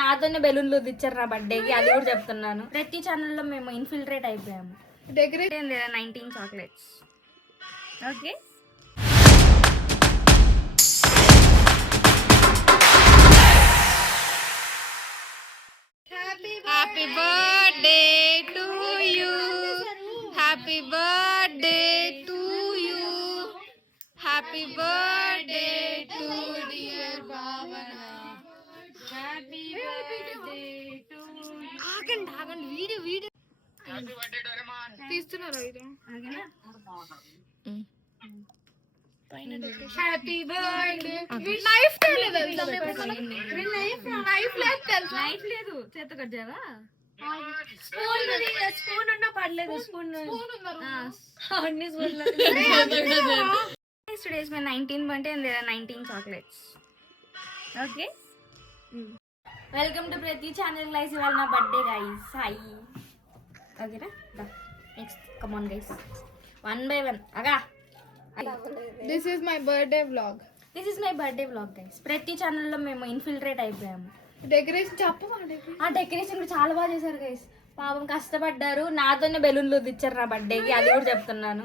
నాతోనే బెలూన్లు ఇచ్చారు నా బర్త్డేకి, అది కూడా చెప్తున్నాను. ప్రతి ఛానల్లో మేము ఇన్ఫిల్ట్రేట్ అయిపోయాము. Decorate 19 chocolates. Okay, happy birthday to you, happy birthday to you, happy birthday to dear భావన, హ్యాపీ బర్త్డే టు. ఆగండి ఆగండి, వీడియో వీడియో తీస్తున్నారు. Happy birthday. నైఫ్ లేదు, చేత కట్ చేయవా? స్పూన్ ఉన్నా పర్లేదు. Spoon today's my 19th birthday and there are 19 chocolates. Okay, welcome to Prati channel guys. ఇవాళ నా బర్త్డే guys. హాయ్. ఓకేనా, next come on guys, one by one. అగా this is my birthday vlog. This is my birthday vlog guys. ప్రతి ఛానల్లో మేము infiltrate అయిపోయాము. Decoration చెప్పమా? ఆ డెకరేషన్ కూడా చాలా బాగా చేశారు గైస్. పాపం కష్టపడ్డారు, నాతోనే బెలూన్లు ఇచ్చారు నా బర్త్డేకి, అది కూడా చెప్తున్నాను.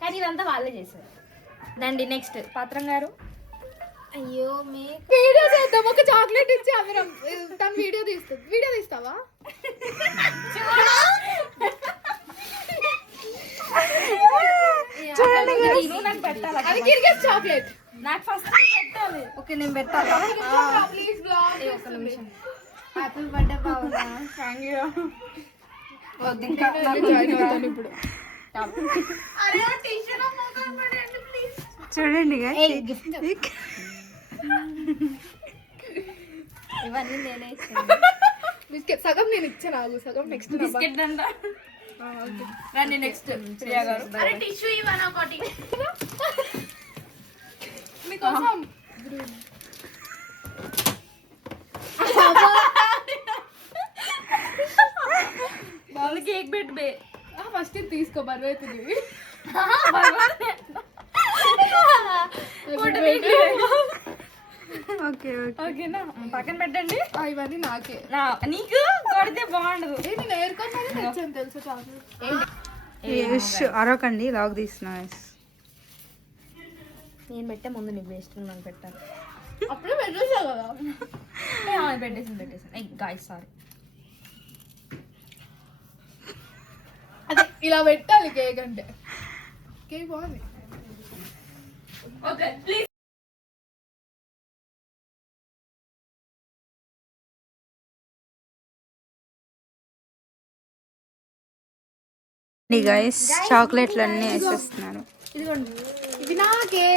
కానీ ఇదంతా వాళ్ళే చేశారు. దండి నెక్స్ట్ పాత్రం గారు. అయ్యో మే వీడియో చేద్దాం. ఒక చాక్లెట్ ఇచ్చి అమరం తను వీడియో తీస్తుంది. వీడియో తీస్తావా? నాకు పెట్టాలి, అది కిర్గిస్ చాక్లెట్. నాకు ఫస్ట్ పెట్టాలి. ఓకే, నేను పెట్టాలా? Please blog. ఒక నిమిషం. Happy birthday Baba. Thank you. Join అవుతాను ఇప్పుడు. చూడండి ఇవన్నీ నేనే ఇచ్చాను. బిస్కెట్ సగం నేను ఇచ్చాను, సగం నెక్స్ట్ బిస్కెట్ అంట. రండి నెక్స్ట్ ప్రియా గారు. టిష్యూ ఇవ్వను ఒకటి మీకోసం. బాబు కేక్ పెట్టి బే. ఫస్ట్ ఇది తీసుకో, బరువు అవుతుంది. ఓకే ఓకేనా, పక్కన పెట్టండి. ఇవన్నీ నాకే. నీకు కొడితే బాగుండదు. నేను ఏరుకొని తెచ్చాను తెలుసా చాక్లెట్. అరవకండి, లాగ్ తీస్తున్నా. నేను పెట్టే ముందు నీకు వేస్ట్ నాకు పెట్టాను. అప్పుడే పెట్టేసా కదా. పెట్టేసాను. Guys sorry. అదే ఇలా పెట్టాలి కేక్ అంటే. కేక్ బాగుంది. Okay please. గైస్ చాక్లెట్లు అన్నీ వేసేస్తున్నాను. ఇదిగోండి, ఇది నాకే.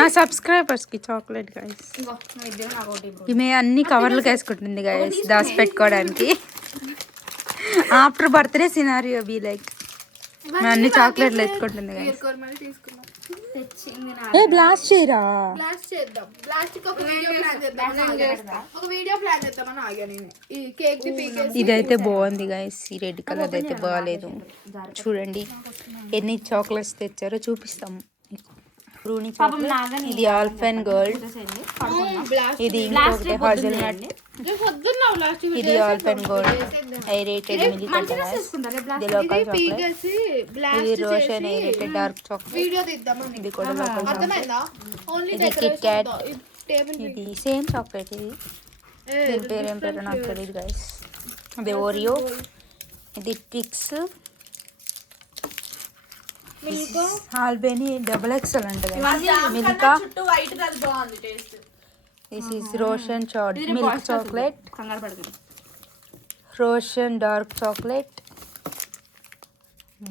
నా సబ్స్క్రైబర్స్ కి చాక్లెట్ గైస్. ఈమె అన్ని కవర్లకు వేసుకుంటుంది గైస్, దాచి పెట్టుకోవడానికి. After birthday scenario be like అన్ని చాక్లెట్లు వేసుకుంటుంది గైస్. ఏ బ్లాస్ట్ చేయరా? బ్లాస్ట్ చేద్దాం. బ్లాస్ట్ కి ఒక వీడియో ప్లాన్ చేద్దాం. ఒక వీడియో ప్లాన్ చేద్దామని ఆగా నేను. ఈ కేక్ ది పీకేసి. ఇదైతే బాగుంది గైస్, ఈ రెడ్ కలర్ అయితే బాగాలేదు. చూడండి ఎన్ని చాక్లెట్స్ తెచ్చారో చూపిస్తాము. బ్రూనీ చాక్లెట్, ఇది ఆల్ఫెన్ గోల్డ్, ఇది ఇంకొకటి హజల్నట్, ఇది ఆల్ఫెన్ గోల్డ్ ఐరేటెడ్ మిల్క్ కంటైనర్స్, ఇది లోకల్ చాక్లెట్, ఇది రోషన్ ఐరేటెడ్ డార్క్ చాక్లెట్, ఇది కూడా లోకల్ చాక్లెట్, ఇది కిట్ క్యాట్, ఇది సేమ్ చాక్లెట్. ఇది దీని పేరు ఏం పేరు నాకు తెలియదు గైస్. ఇది ఓరియో, ఇది ట్విక్స్, ఆల్బెనీ XXL అంటది Milka. This is Roshan milk chocolate, Roshan dark chocolate,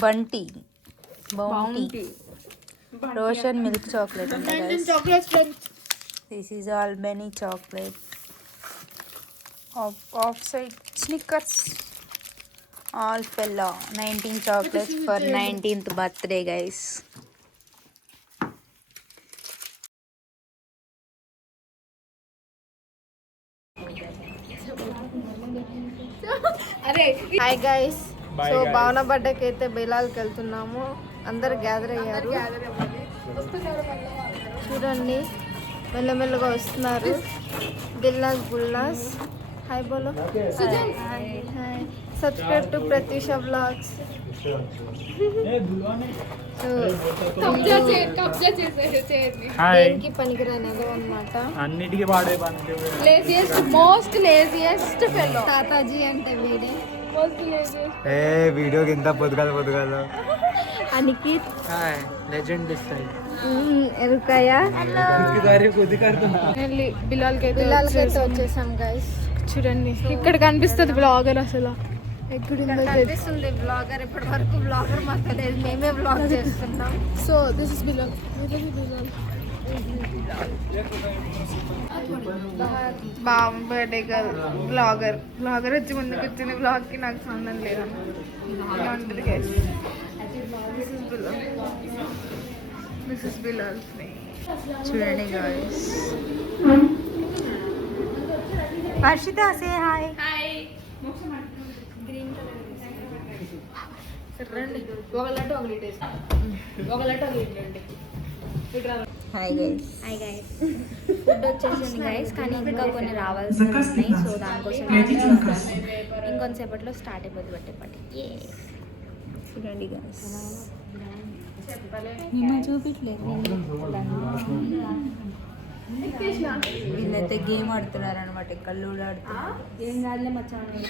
Bounty Roshan milk chocolate అంట. This is Albeni chocolate, off side Snickers, all fella 19 chocolates for 19th birthday guys. Hi guys. So Bhavana బర్త్డేకి అయితే బెలాల్కి వెళ్తున్నాము. అందరు gather అయ్యారు. చూడండి మెల్లమెల్లగా వస్తున్నారు. దిల్లాస్ బుల్లాస్ हाय बोलो हाय सब्सक्राइब टू प्रत्युषा व्लॉग्स దేనికి పనికిరానేదో అన్నమాట అన్నిటికీ వాడే పని laziest most laziest fellow Tataji అంటే వీడే మోస్ట్ లేజియస్ట్ ఏ వీడియోకి ఎంత పొద్దుగాల అనికిత్ లెజెండ్ స్టైల్ ఎరుకయ్య బిలాల్కి అయితే వచ్చేసాం గైస్ చూడండి ఇక్కడ కనిపిస్తుంది బ్లాగర్ అసలు కనిపిస్తుంది బ్లాగర్ ఇప్పటి వరకు బ్లాగర్ మాకు తెలియదు మేమే బ్లాగ్ చేస్తున్నాం so this is Bilal Babu birthday girl blogger వచ్చి ముందుకు వచ్చింది బ్లాగ్ కి నాకు సంబంధం లేదు ఇలా ఉంటుంది guys. This is Bilal. చూడండి guys Harshitha say hi hi guys hi guys food వచ్చేసింది గైస్ కానీ ఇంకా కొన్ని రావాల్సి ఉన్నాయి సో దానికోసం ఇంకొంతసేపట్లో స్టార్ట్ అయిపోద్ది బట్టేపట్టి చూడండి గైస్ వీళ్ళైతే గేమ్ ఆడుతున్నారు అనమాట కళ్ళు ఆడుతున్నారు ఏం కాదులే మచ్చాను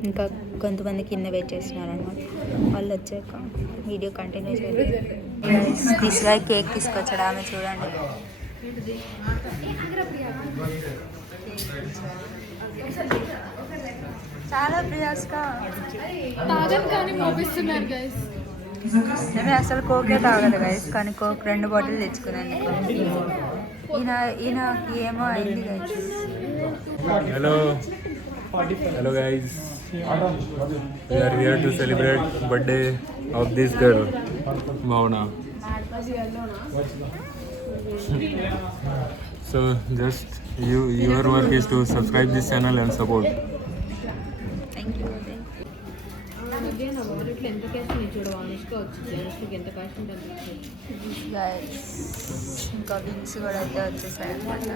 ఇంకా కొంతమంది కింద వెయిట్ చేస్తున్నారు అనమాట వాళ్ళు వచ్చాక వీడియో కంటిన్యూ చేయాలి తీసుగా కేక్ తీసుకొచ్చాడు ఆమె చూడండి చాలా ప్రియాస్గా తాగం కానీ మోపిస్తున్నారు గైస్ నేను అసలు కోకే తాగదు గైస్ కానీ కోక్ 2 బాటిల్ తెచ్చుకున్నాను ఈయన ఏమో అయింది guys Hello guys, we are here to celebrate birthday of this girl, Bhavna. So just your work is to subscribe this channel and support. Thank you guys ఇంకా wings కూడా అయితే వచ్చేసాయి అనమాట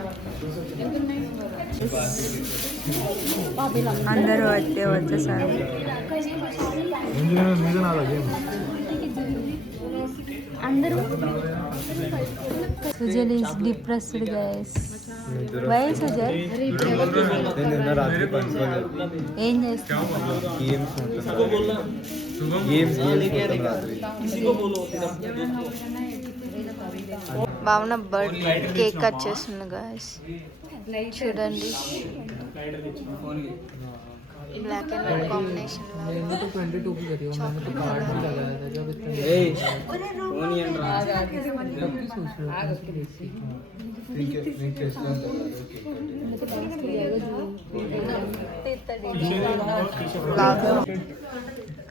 అందరూ అయితే వచ్చేసారు అందరూ Sujal is depressed guys why Sujal ఏం చేస్తున్నావు భావన బర్త్ కేక్ కట్ చేస్తుంది గాయస్ చూడండి బ్లాక్ అండ్ వైట్ కాంబినేషన్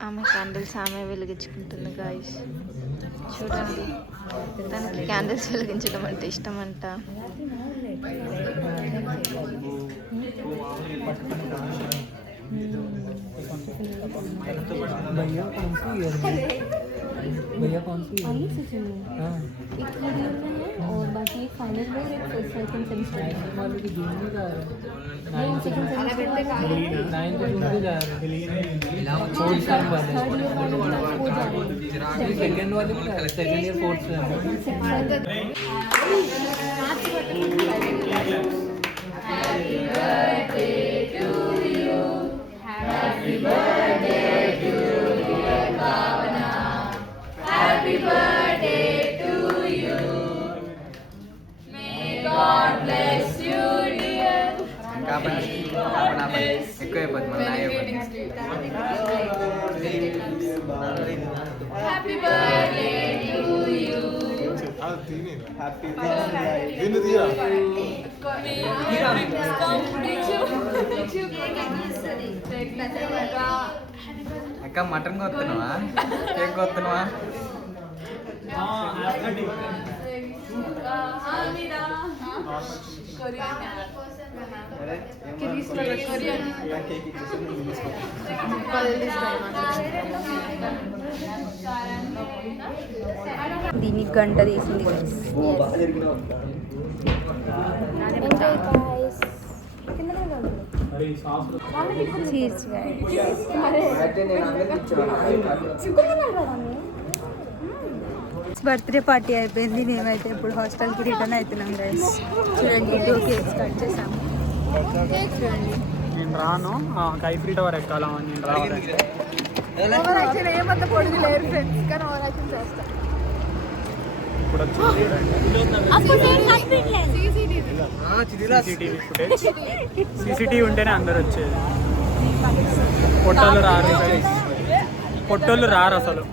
ఆమె క్యాండిల్స్ ఆమె వెలిగించుకుంటుంది గాయస్ చూడండి తనకి క్యాండిల్స్ వెలిగించడం అంటే ఇష్టం అంట भैया कौन सी और बाकी फाइनल में सेकंड सेमेस्टर जून में जा रहे हैं 9 जून को जा रहे हैं फोर्थ सेम वाले सेकंड वाले second year fourth same Happy birthday to you Bhavna Happy birthday to you May God bless you dear kapan ఎక్కువ అయిపోతుంది Happy birthday to you happy అక్క మటన్ కొత్తున్నావా కేక్ కొత్తున్నావా దీనికి గంట తీసింది చీర్స్ బర్త్డే పార్టీ అయిపోయింది. మేమైతే ఇప్పుడు హాస్టల్కి రిటర్న్ అవుతున్నాం గైస్. చూడండి 2 కేక్స్ కట్ చేసాము. చూడండి నేను రాను కై ఫ్రీ టవర్ ఎక్కాలా నేను రావాలంటే ఓవరాక్షన్ ఏమంత పొడుగు లేరు ఫ్రెండ్స్, కానీ ఓవరాక్షన్ చేస్తాం. ఇప్పుడు సీసీటీవీ ఫుటేజ్. సీసీటీవీ ఉంటేనే అందరు వచ్చేది. పొట్టోళ్ళు రారు అసలు.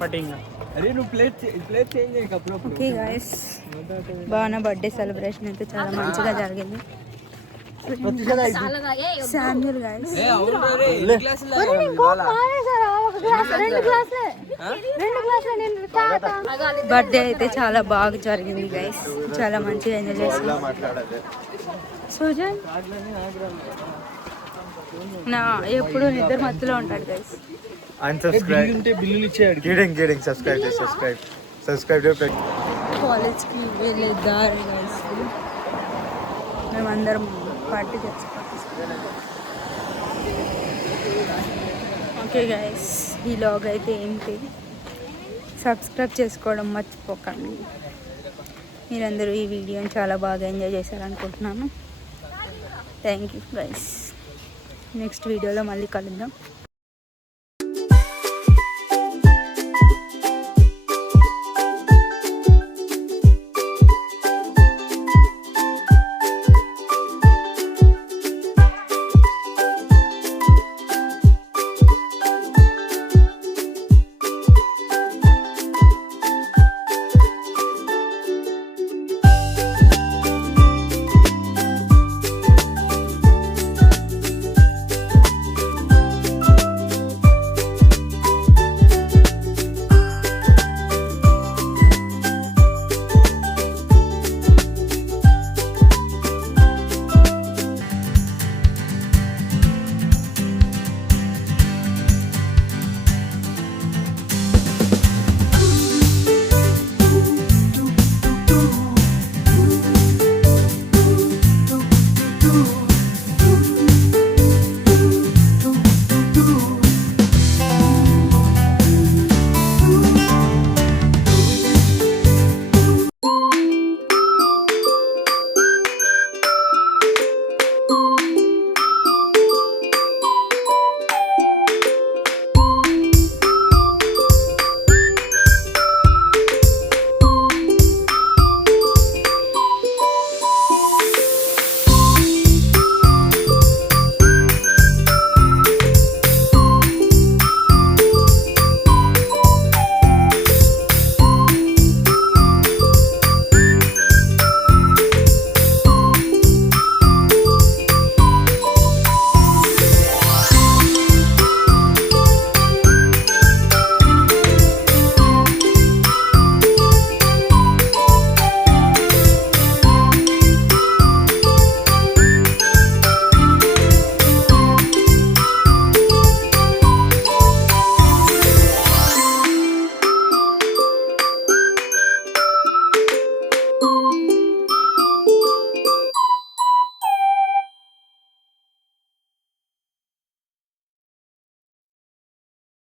పట్టింగ్ ఓకే గైస్, బాగా బర్త్డే సెలబ్రేషన్ అయితే చాలా మంచిగా జరిగింది. శామ్యుల్ గైస్ బర్త్డే అయితే చాలా బాగా జరిగింది గైస్. చాలా మంచిగా ఎంజాయ్ చేసాం. సుజన్ నా ఎప్పుడు నిద్ర మత్తులో ఉంటాడు గైస్. కాలేజ్కి వెళ్ళేదారు గైస్. మేమందరం పార్టీ చేసుకోవాలి. ఓకే గైస్, ఈ లాగ్ అయితే ఏంటి, సబ్స్క్రైబ్ చేసుకోవడం మర్చిపోకండి. మీరందరూ ఈ వీడియోని చాలా బాగా ఎంజాయ్ చేశారనుకుంటున్నాను. Thank you guys. నెక్స్ట్ వీడియోలో మళ్ళీ కలుద్దాం.